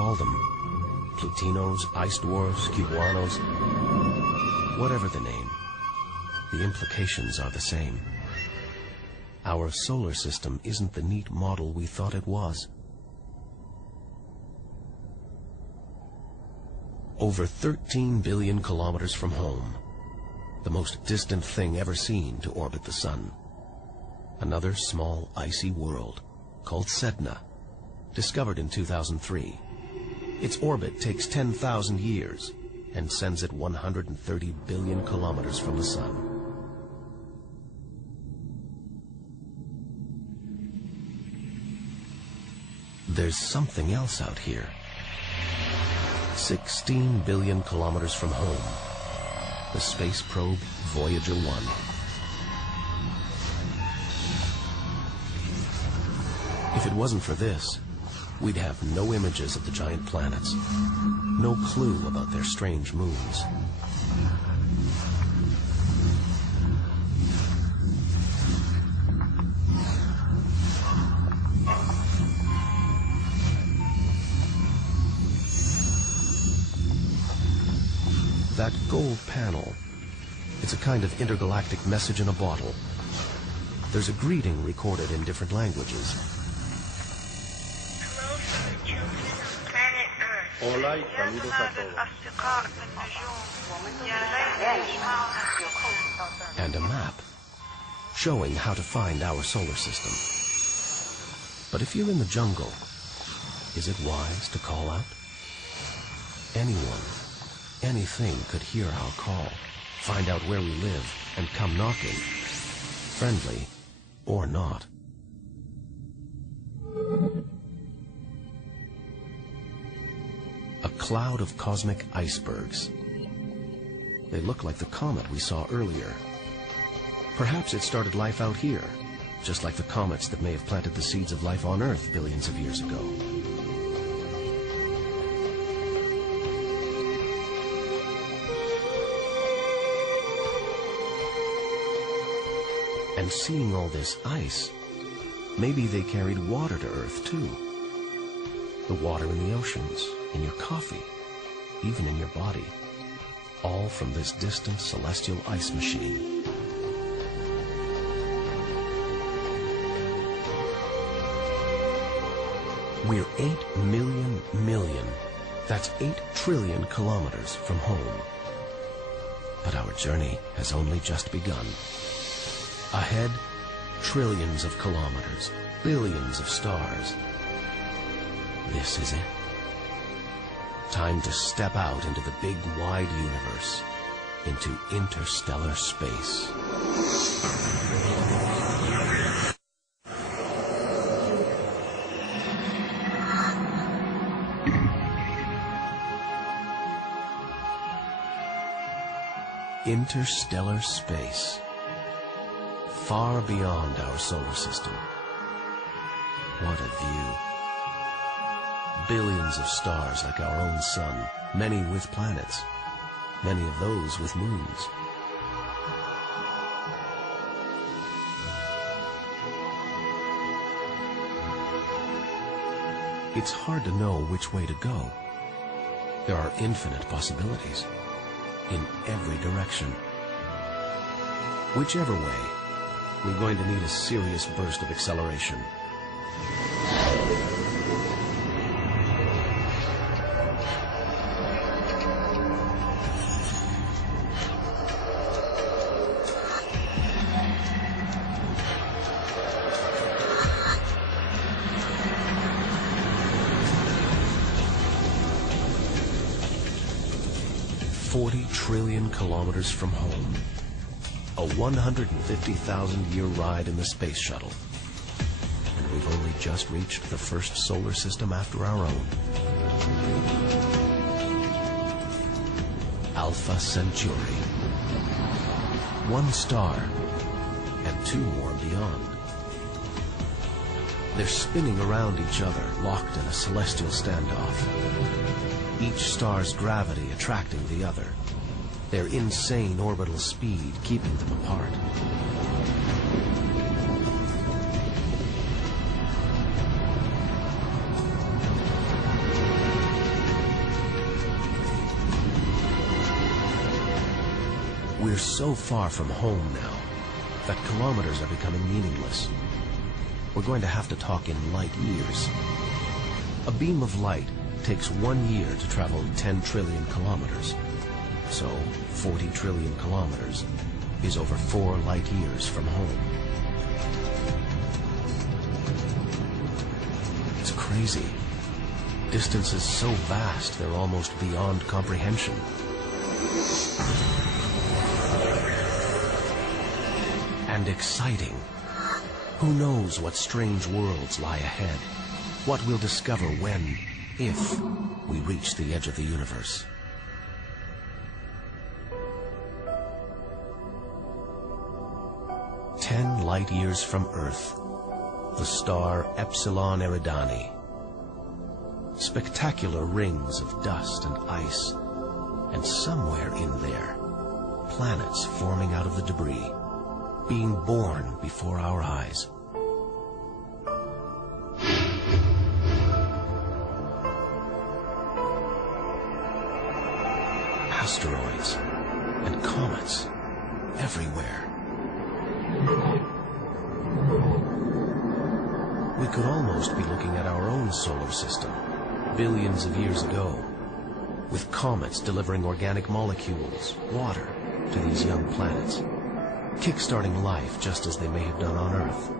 call them. Plutinos, ice dwarfs, cubanos, whatever the name, the implications are the same. Our solar system isn't the neat model we thought it was. Over 13 billion kilometers from home, the most distant thing ever seen to orbit the sun. Another small icy world called Sedna, discovered in 2003. Its orbit takes 10,000 years and sends it 130 billion kilometers from the sun. There's something else out here. 16 billion kilometers from home, the space probe Voyager 1. If it wasn't for this, we'd have no images of the giant planets, no clue about their strange moons. That gold panel, it's a kind of intergalactic message in a bottle. There's a greeting recorded in different languages. Hello from the children of planet Earth. Hola y saludos a todos. And a map showing how to find our solar system. But if you're in the jungle, is it wise to call out? Anyone, anything could hear our call, find out where we live, and come knocking, friendly or not. A cloud of cosmic icebergs. They look like the comet we saw earlier. Perhaps it started life out here, just like the comets that may have planted the seeds of life on Earth billions of years ago. And seeing all this ice, maybe they carried water to Earth too. The water in the oceans, in your coffee, even in your body. All from this distant celestial ice machine. We're 8 million, that's 8 trillion kilometers from home. But our journey has only just begun. Ahead, trillions of kilometers, billions of stars. This is it. Time to step out into the big, wide universe, into interstellar space. Interstellar space. Far beyond our solar system. What a view. Billions of stars like our own sun, many with planets, many of those with moons. It's hard to know which way to go. There are infinite possibilities, in every direction. Whichever way, we're going to need a serious burst of acceleration. $40 trillion kilometers from home. A 150,000-year ride in the space shuttle. And we've only just reached the first solar system after our own. Alpha Centauri. 1 star, and 2 more beyond. They're spinning around each other, locked in a celestial standoff. Each star's gravity attracting the other. Their insane orbital speed keeping them apart. We're so far from home now that kilometers are becoming meaningless. We're going to have to talk in light years. A beam of light takes 1 year to travel 10 trillion kilometers. So 40 trillion kilometers is over 4 light years from home. It's crazy. Distances so vast they're almost beyond comprehension. And exciting. Who knows what strange worlds lie ahead? What we'll discover when, if, we reach the edge of the universe. "10 light years from Earth, the star Epsilon Eridani. Spectacular rings of dust and ice, and somewhere in there, planets forming out of the debris, being born before our eyes. Asteroids and comets everywhere. We could almost be looking at our own solar system, billions of years ago, with comets delivering organic molecules, water, to these young planets, kickstarting life just as they may have done on Earth.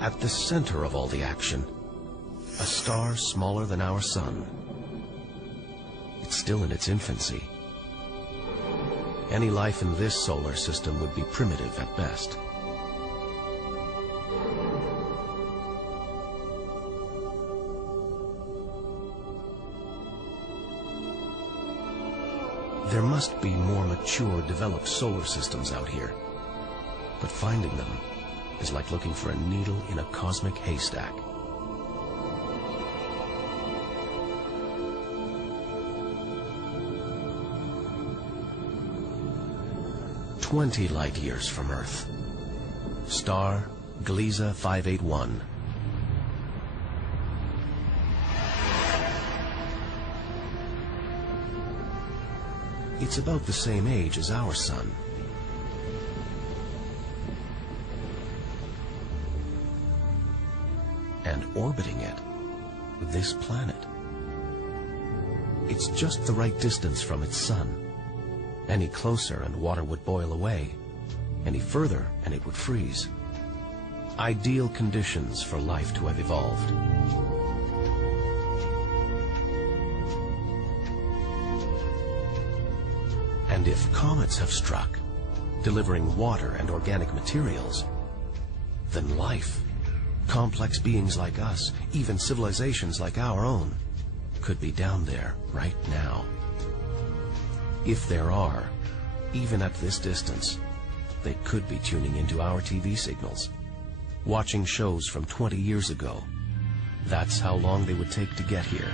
At the center of all the action, a star smaller than our sun. It's still in its infancy. Any life in this solar system would be primitive at best. There must be more mature, developed solar systems out here, but finding them is like looking for a needle in a cosmic haystack. "20 light years from Earth. Star Gliese 581. It's about the same age as our sun. And orbiting it, this planet. It's just the right distance from its sun. Any closer and water would boil away. Any further and it would freeze. Ideal conditions for life to have evolved. And if comets have struck, delivering water and organic materials, then life, complex beings like us, even civilizations like our own, could be down there right now. If there are, even at this distance, they could be tuning into our TV signals, watching shows from 20 years ago. That's how long they would take to get here.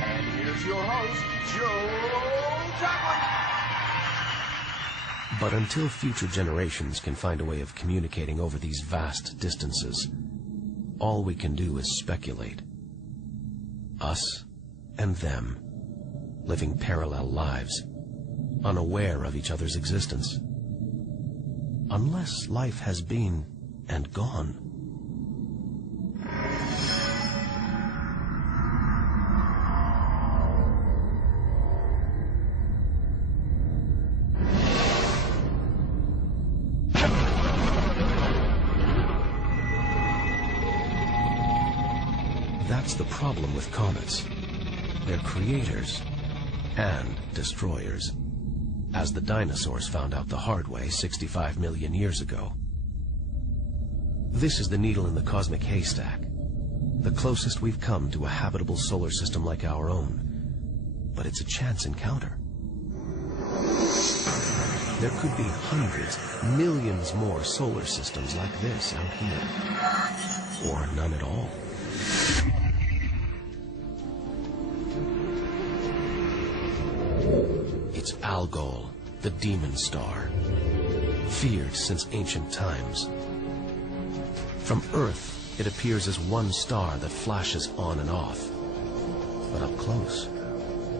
And here's your host, Joe Jackman. But until future generations can find a way of communicating over these vast distances, all we can do is speculate. Us and them, living parallel lives, unaware of each other's existence. Unless life has been and gone. That's the problem with comets. They're creators and destroyers, as the dinosaurs found out the hard way 65 million years ago. This is the needle in the cosmic haystack, the closest we've come to a habitable solar system like our own, but it's a chance encounter. There could be hundreds, millions more solar systems like this out here, or none at all. It's Algol, the demon star, feared since ancient times. From Earth, it appears as one star that flashes on and off. But up close,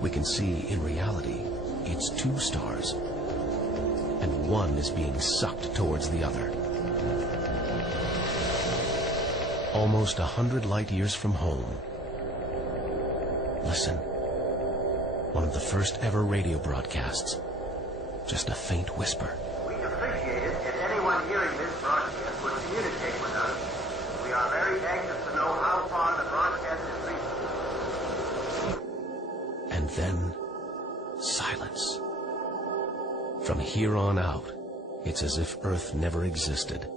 we can see in reality it's two stars, and one is being sucked towards the other. Almost 100 light years from home. Listen. One of the first ever radio broadcasts. Just a faint whisper. We'd appreciate it if anyone hearing this broadcast would communicate with us. We are very anxious to know how far the broadcast is reaching. And then, silence. From here on out, it's as if Earth never existed.